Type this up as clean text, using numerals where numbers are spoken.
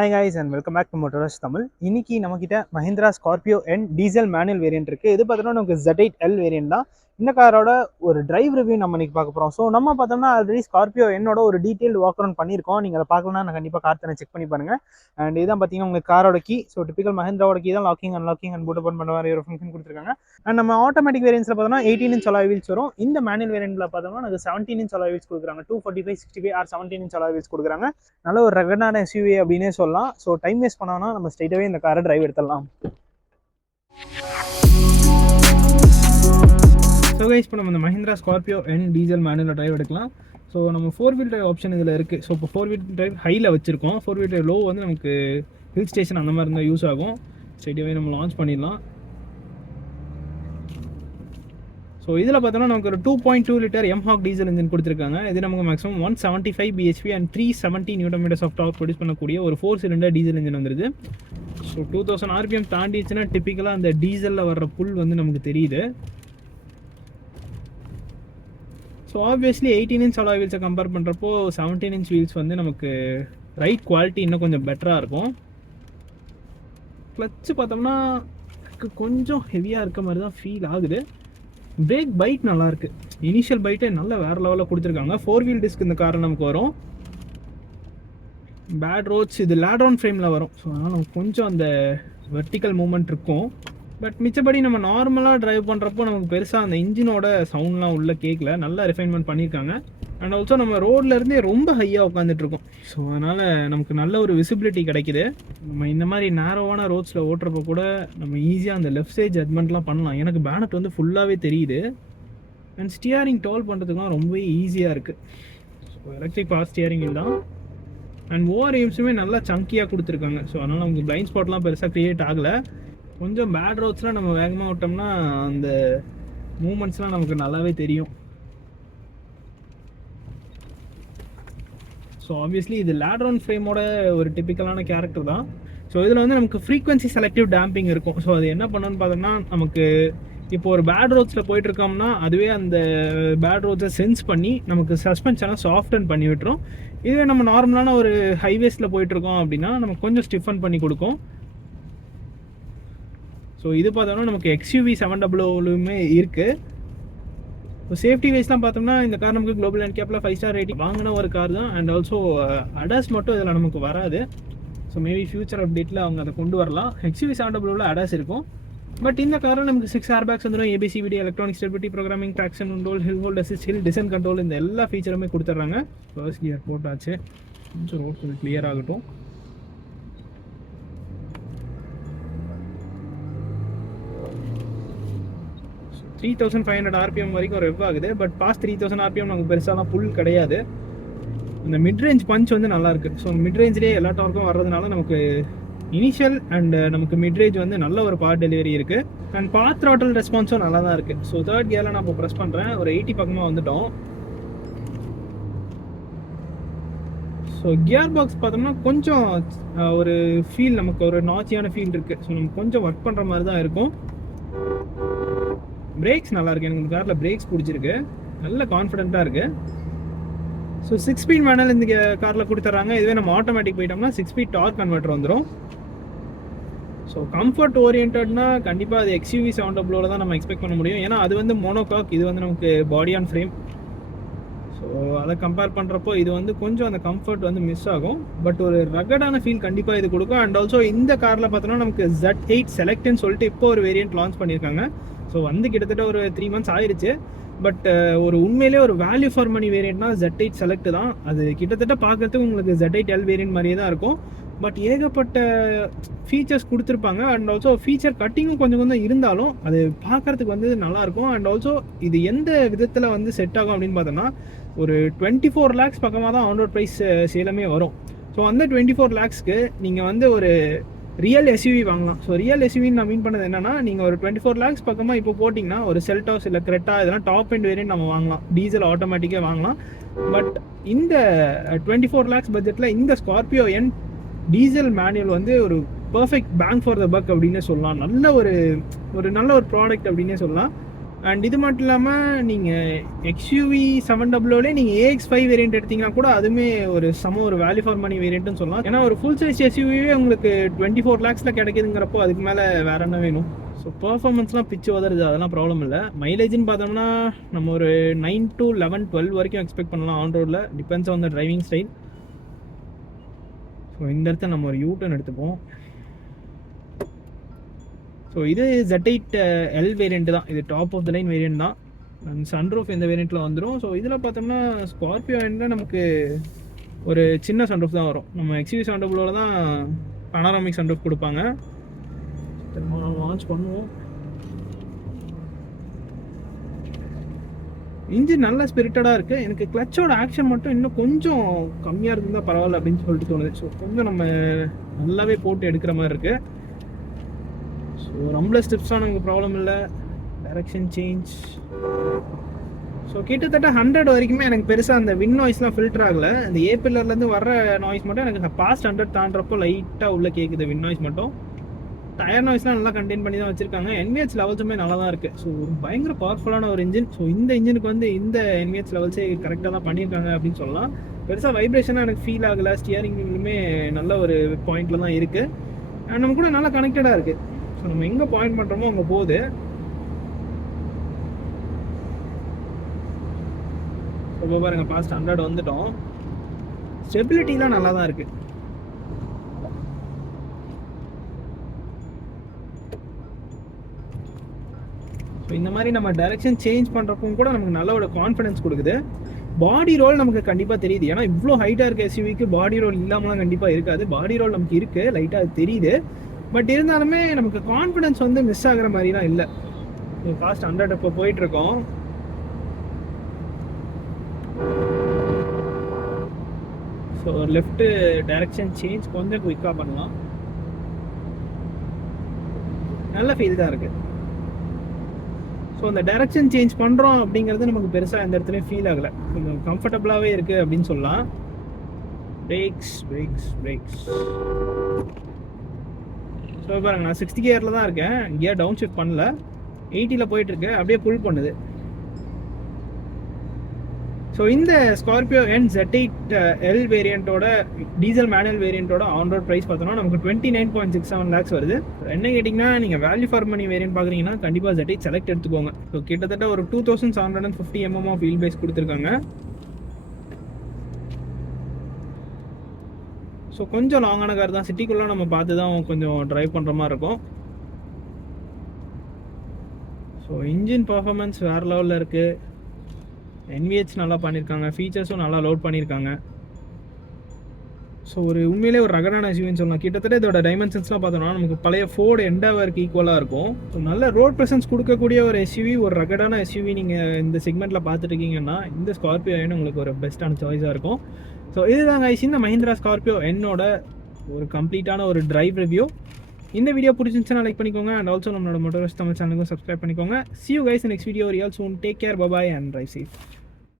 Hi guys and welcome back to Motors Tamil. இன்னைக்கு நம்மக்கிட்ட Mahindra Scorpio என் diesel manual variant இருக்குது. இது பார்த்தோன்னா நமக்கு Z8L வேரியன்ட் தான். இந்த காரோட ஒரு டிரைவ் ரிவ்யூ நம்ம இன்னைக்கு பார்க்க போகிறோம். ஸோ நம்ம பார்த்தோம்னா ஆல்ரெடி ஸ்கார்பியோ என்னோட ஒரு டீட்டெயில் வாக் அரவுண்ட் பண்ணியிருக்கோம். நீங்கள் அதை பார்க்கலன்னா நான் கண்டிப்பாக கார் தானே செக் பண்ணி பாருங்கள். அண்ட் இதான் பார்த்தீங்கன்னா உங்களுக்கு காரோட கீ. ஸோ டிபிக்கல் மஹிந்திராவோட கீ தான் லாக்கிங் அண்ட் பூட் ஓப்பன் பண்ண மாதிரி ஒரு ஃபங்க்ஷன் கொடுத்துருக்காங்க. அண்ட் நம்ம ஆட்டோமேட்டிக் வேரியன்ஸில் பார்த்தோம்னா 18 inch அலாய் வீல்ஸ் வரும். இந்த மேனுவல் வேரியன்ட்டில் பார்த்தோம்னா நமக்கு 17 inch அலாய் வீல்ஸ் கொடுக்குறாங்க. 245, 65 ஆர் 17 inch அலாய் வீல்ஸ் கொடுக்குறாங்க. நல்ல ஒரு ரகடான SUV அப்படின்னே சொல்லலாம். ஸோ டைம் வேஸ்ட் பண்ணோம்னா நம்ம ஸ்ட்ரைட்டாகவே இந்த காரை டிரைவ் எடுத்துடலாம். ஸோ கைஸ் இப்போ நம்ம இந்த மஹிந்திரா ஸ்கார்பியோ என் டீசல் மேனுவல் டிரைவ் எடுக்கலாம். ஸோ நம்ம 4-wheel drive ஆப்ஷன் இதில் இருக்குது. ஸோ இப்போ 4-wheel drive ஹையில் வச்சுருக்கோம். 4-wheel drive லோ வந்து நமக்கு ஹில் ஸ்டேஷன் அந்த மாதிரி இருந்தால் யூஸ் ஆகும். ஸ்ட்ரைட்டாகவே நம்ம லான்ச் பண்ணிடலாம். ஸோ இதில் பார்த்தோம்னா நமக்கு ஒரு 2.2 liter எம்ஹாக் டீசல் இன்ஜின் கொடுத்துருக்காங்க. இது நமக்கு maximum 175 bhp and 370 Nm of torque produce பண்ணக்கூடிய ஒரு 4-cylinder டீசல் இன்ஜின் வந்துருது. ஸோ 2000 RPM தாண்டிச்சுன்னா டிப்பிக்கலாக அந்த டீசலில் வர்ற புல் வந்து நமக்கு தெரியுது. ஸோ ஆப்வியஸ்லி 18 inch அலாய் வீல்ஸை கம்பேர் பண்ணுறப்போ 17 inch வீல்ஸ் வந்து நமக்கு ரைட் குவாலிட்டி இன்னும் கொஞ்சம் பெட்டராக இருக்கும். கிளச்சு பார்த்தோம்னா கொஞ்சம் ஹெவியாக இருக்க மாதிரி தான் ஃபீல் ஆகுது. பிரேக் பைட் நல்லாயிருக்கு. இனிஷியல் பைட்டே நல்ல வேறு லெவலில் கொடுத்துருக்காங்க. 4-wheel டிஸ்க் இந்த காரில் நமக்கு வரும். பேட் ரோட்ஸ் இது லேட்ரான் ஃப்ரேமில் வரும். ஸோ அதனால் நமக்கு கொஞ்சம் அந்த வெர்டிக்கல் மூமெண்ட் இருக்கும். பட் மிச்சபடி நம்ம நார்மலாக ட்ரைவ் பண்ணுறப்போ நமக்கு பெருசாக அந்த இன்ஜினோட சவுண்ட்லாம் உள்ள கேட்கல. நல்லா ரிஃபைன்மெண்ட் பண்ணியிருக்காங்க. அண்ட் ஆல்சோ நம்ம ரோட்லேருந்தே ரொம்ப ஹையாக உட்காந்துட்ருக்கோம். ஸோ அதனால் நமக்கு நல்ல ஒரு விசிபிலிட்டி கிடைக்கிது. நம்ம இந்த மாதிரி நேரோவான ரோட்ஸில் ஓட்டுறப்போ கூட நம்ம ஈஸியாக அந்த லெஃப்ட் சைட் ஜட்மெண்ட்லாம் பண்ணலாம். எனக்கு பேனட் வந்து ஃபுல்லாகவே தெரியுது. அண்ட் ஸ்டியரிங் டோல் பண்ணுறதுக்குலாம் ரொம்பவே ஈஸியாக இருக்குது. ஸோ எலக்ட்ரிக் பவர் ஸ்டியரிங் தான். அண்ட் ஓவர் எய்ம்ஸுமே நல்லா சங்கியாக கொடுத்துருக்காங்க. ஸோ அதனால் நமக்கு பிளைண்ட் ஸ்பாட்லாம் பெருசாக க்ரியேட் ஆகலை. கொஞ்சம் பேட் ரோட்ஸ்லாம் நம்ம வேகமாக விட்டோம்னா அந்த மூமெண்ட்ஸ்லாம் நமக்கு நல்லாவே தெரியும். ஸோ ஆப்வியஸ்லி இது லேட்ரான் ஃப்ரேமோட ஒரு டிப்பிக்கலான கேரக்டர் தான். ஸோ இதில் வந்து நமக்கு ஃப்ரீக்வன்சி செலக்டிவ் டேம்பிங் இருக்கும். ஸோ அது என்ன பண்ணணும்னு பார்த்தோம்னா நமக்கு இப்போ ஒரு பேட் ரோட்ஸில் போயிட்டுருக்கோம்னா அதுவே அந்த பேட் ரோட்ஸை சென்ஸ் பண்ணி நமக்கு சஸ்பென்ஷனை சாஃப்டன் பண்ணி விட்டுரும். இதுவே நம்ம நார்மலான ஒரு ஹைவேஸில் போயிட்டுருக்கோம் அப்படின்னா நமக்கு கொஞ்சம் ஸ்டிஃபன் பண்ணி கொடுக்கும். ஸோ இது பார்த்தோம்னா நமக்கு XUV 700லுமே இருக்குது. ஸோ சேஃப்டி வைஸ்லாம் பார்த்தோம்னா இந்த கார் நமக்கு குளோபல் NCAPல 5-star ரேட்டிங் வாங்கின ஒரு கார் தான். அண்ட் ஆல்சோ அடாஸ் மட்டும் இதில் நமக்கு வராது. ஸோ மேபி ஃபியூச்சர் அப்டேட்டில் அவங்க அதை கொண்டு வரலாம். XUV 700ல அடாஸ் இருக்கும். பட் இந்த காரில் நமக்கு 6 airbags வந்துடும். ABCVD, electronic stability programming, traction control, hill hold assist, hill descent control, இந்த எல்லா ஃபீச்சருமே கொடுத்துட்றாங்க. ஃபர்ஸ்ட் கியர் போட்டாச்சு. கொஞ்சம் ரோட் கொஞ்சம் கிளியர் ஆகட்டும். ஸோ 3500 RPM வரைக்கும் ரெவ் ஆகுது. பட் பாஸ்ட் 3000 RPM நமக்கு பெருசாலாம் புல் கிடையாது. இந்த மிட்ரேஞ்ச் பஞ்ச் வந்து நல்லாயிருக்கு. ஸோ மிட்ரேஞ்சிலே எல்லா டார்க்கும் வர்றதுனால நமக்கு இனிஷியல் அண்ட் நமக்கு மிட்ரேஞ்ச் வந்து நல்ல ஒரு பவர் டெலிவரி இருக்குது. அண்ட் பாத் த்ராட்டல் ரெஸ்பான்ஸும் நல்லா தான் இருக்குது. ஸோ 3rd கியரில் நான் இப்போ ப்ரெஸ் பண்ணுறேன். ஒரு 80 பக்கமாக வந்துட்டோம். ஸோ கியர் பாக்ஸ் பார்த்தோம்னா கொஞ்சம் ஒரு ஃபீல் நமக்கு ஒரு நாச்சியான ஃபீல் இருக்குது. ஸோ நமக்கு கொஞ்சம் ஒர்க் பண்ணுற மாதிரி தான் இருக்கும். பிரேக்ஸ் நல்லாயிருக்கு. எனக்கு இந்த காரில் பிரேக்ஸ் பிடிச்சிருக்கு. நல்ல கான்ஃபிடென்ட்டாக இருக்குது. ஸோ 6-speed மேனுவல் இந்த காரில் கொடுத்துட்றாங்க. இதுவே நம்ம ஆட்டோமேட்டிக் போயிட்டோம்னா 6-speed டார்க் கன்வெர்ட்டர் வந்துடும். ஸோ கம்ஃபர்ட் ஓரியன்டட்னா கண்டிப்பாக அது XUV 700ல தான் நம்ம எக்ஸ்பெக்ட் பண்ண முடியும். ஏன்னா அது வந்து மோனோகாக், இது வந்து நமக்கு பாடி ஆன் ஃப்ரேம். ஸோ அதை கம்பேர் பண்ணுறப்போ இது வந்து கொஞ்சம் அந்த கம்ஃபர்ட் வந்து மிஸ் ஆகும். பட் ஒரு ரகடான ஃபீல் கண்டிப்பாக இது கொடுக்கும். அண்ட் ஆல்சோ இந்த காரில் பார்த்தோன்னா நமக்கு Z8 செலக்ட்னு சொல்லிட்டு இப்போ ஒரு வேரியன்ட் லான்ச் பண்ணியிருக்காங்க. ஸோ வந்து கிட்டத்தட்ட ஒரு 3 months ஆயிடுச்சு. பட் ஒரு உண்மையிலே ஒரு வேல்யூ ஃபார் மணி வேரியன்ட்னா Z8 செலக்ட் தான். அது கிட்டத்தட்ட பார்க்குறதுக்கு உங்களுக்கு Z8L வேரியன்ட் மாதிரியே தான் இருக்கும். பட் ஏகப்பட்ட ஃபீச்சர்ஸ் கொடுத்துருப்பாங்க. அண்ட் ஆல்சோ ஃபீச்சர் கட்டிங்கும் கொஞ்சம் கொஞ்சம் இருந்தாலும் அது பார்க்குறதுக்கு வந்து நல்லாயிருக்கும். அண்ட் ஆல்சோ இது எந்த விதத்தில் வந்து செட் ஆகும் அப்படின்னு பார்த்தோன்னா ஒரு 24 lakhs பக்கமாக தான் ஆன் ரோட் ப்ரைஸ் சேலமே வரும். ஸோ அந்த 24 lakhsக்கு நீங்கள் வந்து ஒரு ரியல் SUV வாங்கலாம். ஸோ ரியல் SUV நான் மீன் பண்ணது என்னன்னா நீங்கள் ஒரு 24 lakhs பக்கமாக இப்போ போட்டிங்கன்னா ஒரு செல்டாஸ் இல்லை கிரெட்டா இதெல்லாம் டாப் எண்ட் வேரியன்ட் நம்ம வாங்கலாம். டீசல் ஆட்டோமேட்டிக்காக வாங்கலாம். பட் இந்த 24 lakhs பட்ஜெட்டில் இந்த ஸ்கார்பியோ என் டீசல் மேனுவல் வந்து ஒரு perfect bank for the buck அப்படின்னே சொல்லலாம். நல்ல ஒரு நல்ல ஒரு ப்ராடக்ட் அப்படின்னே சொல்லலாம். அண்ட் இது மட்டும் இல்லாமல் நீங்கள் எக்ஸ்யூவி 700லே நீங்கள் AX5 வேரியண்ட் எடுத்தீங்கன்னா கூட அதுவுமே ஒரு வேல்யூ ஃபார் மணி வேரியண்ட்னு சொல்லலாம். ஏன்னா ஒரு ஃபுல் சைஸ் எஸ்யூவியே உங்களுக்கு 24 lakhsல கிடைக்குதுங்கிறப்போ அதுக்கு மேலே வேற என்ன வேணும். ஸோ பர்ஃபார்மன்ஸ்லாம் பிச்சு உதறது, அதெல்லாம் ப்ராப்ளம் இல்லை. மைலேஜ்னு பார்த்தோம்னா நம்ம ஒரு 9 to 11, 12 வரைக்கும் எக்ஸ்பெக்ட் பண்ணலாம் ஆன் ரோடில், depends on the driving style. So இந்த இடத்துல நம்ம ஒரு யூட்டர்ன் எடுத்துப்போம். ஸோ இது Z8L வேரியண்ட் தான், இது top of the line variant தான். அண்ட் சன்ரூஃப் இந்த வேரியண்ட்டில் வந்துடும். ஸோ இதில் பார்த்தோம்னா ஸ்கார்பியோ எண்ணில் நமக்கு ஒரு சின்ன சன்ரூஃப் தான் வரும். நம்ம XUV 700 தான் பனாராமிக் சன்ரூஃப் கொடுப்பாங்க. லான்ச் பண்ணுவோம். இன்ஜின் நல்ல ஸ்பிரிட்டடாக இருக்குது. எனக்கு கிளச்சோட ஆக்ஷன் மட்டும் இன்னும் கொஞ்சம் கம்மியாக இருந்தால் பரவாயில்ல அப்படின்னு சொல்லிட்டு தோணுது. ஸோ கொஞ்சம் நம்ம நல்லாவே போட்டு எடுக்கிற மாதிரி இருக்குது. ஸோ ரம்பிள் ஸ்டெப்ஸ்லாம் நமக்கு ப்ராப்ளம் இல்லை. டைரக்ஷன் சேஞ்ச் ஸோ கிட்டத்தட்ட 100 வரைக்குமே எனக்கு பெருசாக அந்த வின் நாய்ஸ்லாம் ஃபில்டர் ஆகலை. அந்த ஏ பில்லர்லேருந்து வர்ற நாய்ஸ் மட்டும் எனக்கு பாஸ்ட் 100 தாண்டறப்போ லைட்டாக உள்ளே கேட்குது வின் நாய்ஸ் மட்டும். டயர் நாய்ஸ்லாம் நல்லா கண்டெயின் பண்ணி தான் வச்சிருக்காங்க. NVH லெவல்ஸுமே நல்லா தான் இருக்குது. ஸோ ஒரு பயங்கர பவர்ஃபுல்லான ஒரு இன்ஜின். ஸோ இந்த இன்ஜினுக்கு வந்து இந்த NVH லெவல்ஸே கரெக்டாக தான் பண்ணியிருக்காங்க அப்படின்னு சொல்லலாம். பெருசாக வைப்ரேஷனாக எனக்கு ஃபீல் ஆகலை. ஸ்டியரிங்லுமே நல்ல ஒரு பாயிண்டில் தான் இருக்குது. அண்ட் நம்ம கூட நல்லா கனெக்டடாக இருக்குது. ஸோ நம்ம எங்கே பாயிண்ட் பண்ணுறோமோ அங்கே போகுது. இப்போ பாருங்க பாஸ்ட் 100 வந்துட்டோம். ஸ்டெபிலிட்டிலாம் நல்லா தான் இருக்குது. ஸோ இந்த மாதிரி நம்ம டைரக்ஷன் சேஞ்ச் பண்ணுறப்பவும் கூட நமக்கு நல்ல ஒரு கான்ஃபிடன்ஸ் கொடுக்குது. பாடி ரோல் நமக்கு கண்டிப்பாக தெரியுது. ஏன்னா இவ்வளோ ஹைட்டாக இருக்க SUVக்கு பாடி ரோல் இல்லாமலாம் கண்டிப்பாக இருக்காது. பாடி ரோல் நமக்கு இருக்குது, லைட்டாக அது தெரியுது. பட் இருந்தாலுமே நமக்கு கான்ஃபிடன்ஸ் வந்து மிஸ் ஆகிற மாதிரிலாம் இல்லை. ஃபாஸ்ட் 100 இப்போ போயிட்டுருக்கோம். ஸோ லெஃப்ட்டு டைரக்ஷன் சேஞ்ச் கொஞ்சம் குயிக்காக பண்ணலாம். நல்ல ஃபீல் தான் இருக்குது. ஸோ அந்த டைரக்ஷன் சேஞ்ச் பண்ணுறோம் அப்படிங்கிறது நமக்கு பெருசாக எந்த இடத்துலையும் ஃபீல் ஆகலை. கொஞ்சம் கம்ஃபர்டபுளாகவே இருக்குது அப்படின்னு சொல்லலாம். பிரேக்ஸ் பிரேக்ஸ் பிரேக்ஸ் ஸோ பாருங்க நான் 60 கியரில் தான் இருக்கேன். கியர் டவுன் ஷிஃப்ட் பண்ணல, 80ல் போயிட்டுருக்கு. அப்படியே புல் பண்ணுது. ஸோ இந்த ஸ்கார்பியோ என் Z8L வேரியண்ட்டோட டீசல் மேனுவல் வேரியண்ட்டோட ஆன் ரோட் ப்ரைஸ் பார்த்தோன்னா நமக்கு 29.67 lakhs வருது. என்ன கேட்டிங்கன்னா நீங்கள் வேல்யூ ஃபார் மணி வேரியன்ட் பார்க்குறீங்கன்னா கண்டிப்பாக Z8 செலக்ட் எடுத்துக்கோங்க. ஸோ கிட்டத்தட்ட ஒரு 2750 mm ஆஃப் வீல் பேஸ் கொடுத்துருக்காங்க. ஸோ கொஞ்சம் லாங்கான கார் தான். சிட்டிக்குள்ளே நம்ம பார்த்து தான் கொஞ்சம் ட்ரைவ் பண்ணுற மாதிரி இருக்கும். ஸோ இன்ஜின் பர்ஃபார்மன்ஸ் வேறு லெவலில் இருக்குது. NVH நல்லா பண்ணியிருக்காங்க. ஃபீச்சர்ஸும் நல்லா லோட் பண்ணியிருக்காங்க. ஸோ உண்மையிலே ஒரு ரகடான SUVன்னு சொல்லலாம். கிட்டத்தட்ட இதோட டைமென்ஷன்ஸ்லாம் பார்த்தோம்னா நமக்கு பழைய ஃபோர்டு எண்டாவருக்கு ஈக்குவலாக இருக்கும். ஸோ நல்ல ரோட் ப்ரெசன்ஸ் கொடுக்கக்கூடிய ஒரு SUV, ஒரு ரகடான SUV நீங்கள் இந்த செக்மெண்ட்டில் பார்த்துட்டு இருக்கீங்கன்னா இந்த ஸ்கார்பியோ என் உங்களுக்கு ஒரு பெஸ்ட்டான சாய்ஸாக இருக்கும். ஸோ இதுதாங்க இந்த மஹிந்திரா ஸ்கார்பியோ என்னோட ஒரு கம்ப்ளீட்டான ஒரு டிரைவ் ரிவ்யூ. இந்த வீடியோ பிடிச்சிருந்துச்சுன்னா லைக் பண்ணிக்கோங்க. அண்ட் ஆல்சோ நம்மளோட மோட்டார் தமிழ் சேனலுக்கும் சப்ஸ்கிரைப் பண்ணிக்கோங்க. See you guys in next video real soon. Take care, bye bye and drive safe.